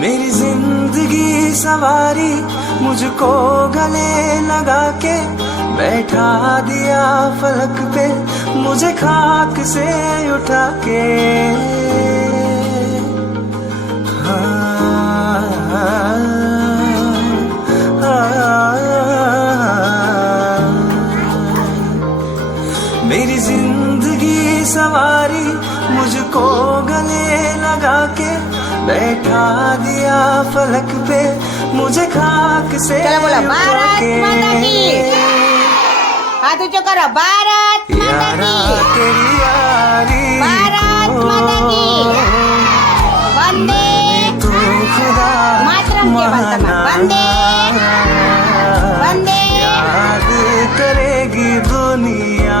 मेरी जिंदगी सवारी मुझको गले लगा के बैठा दिया फलक पे मुझे खाक से उठा के ज़िंदगी सवारी मुझको गले लगा के बैठा दिया फलक पे मुझे खाक से हाथ करो भारत तेरी यारी वंदे के वंदे वंदे। याद करेगी दुनिया।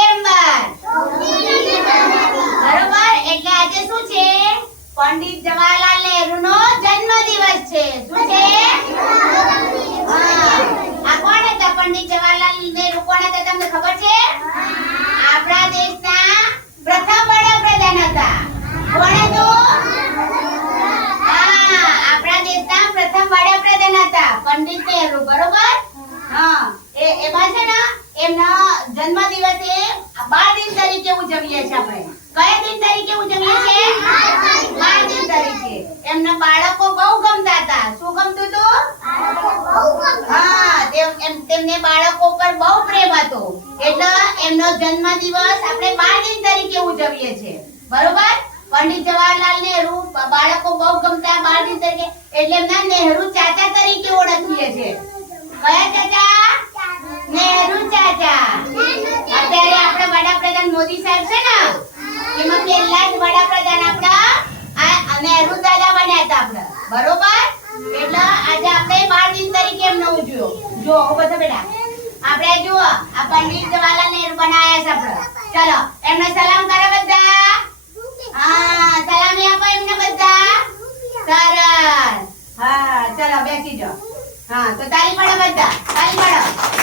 કોણ હતા તમને ખબર છે? આપણા દેશના પ્રથમ વડાપ્રધાન હતા. કોણ હા, આપણા દેશના પ્રથમ વડાપ્રધાન હતા. પંડિત નહેરુ બરોબર? હા એમાં છે ને, એમના જન્મદિવસે બાર દિન તરીકે ઉજવીએ છીએ આપણે. કયા દિન તરીકે ઉજવીએ છીએ? બાર દિન તરીકે. એમના બાળકો બહુ ગમતા હતા. શું ગમતું? એમ- તેમને બાળકો પર બહુ પ્રેમ હતો. એટલે એમનો જન્મદિવસ આપણે બાળ દિન તરીકે ઉજવીએ છીએ. બરોબર? પંડિત જવાહરલાલ નેહરુ બાળકો બહુ ગમતા બાળ દિન તરીકે, એટલે એમના નેહરુ ચાચા તરીકે ઓળખીએ છીએ. કયા ચાચા? નેહરુ ચાચા. અત્યારે આપણા વડાપ્રધાન મોદી સાહેબ છે ને? એમાં પહેલા જ વડાપ્રધાન આપણા નહેરુ દાદા બન્યા હતા આપણે. બરોબર? એટલે આજે આપણે બાળ દિન તરીકે એમને ઉજવ્યો. જો બધા બેટા. આપણે જુઓ, આ પંડિત જવાહરલાલ નહેરુ બનાયા છે આપણે. ચલો, એમને સલામ કરો બધા. હા, સલામી આપો એમને બધા. સરસ. હા, ચલો, બેસી જાઓ. હા, તો તાળી પડો બધા. તાળી પાડો.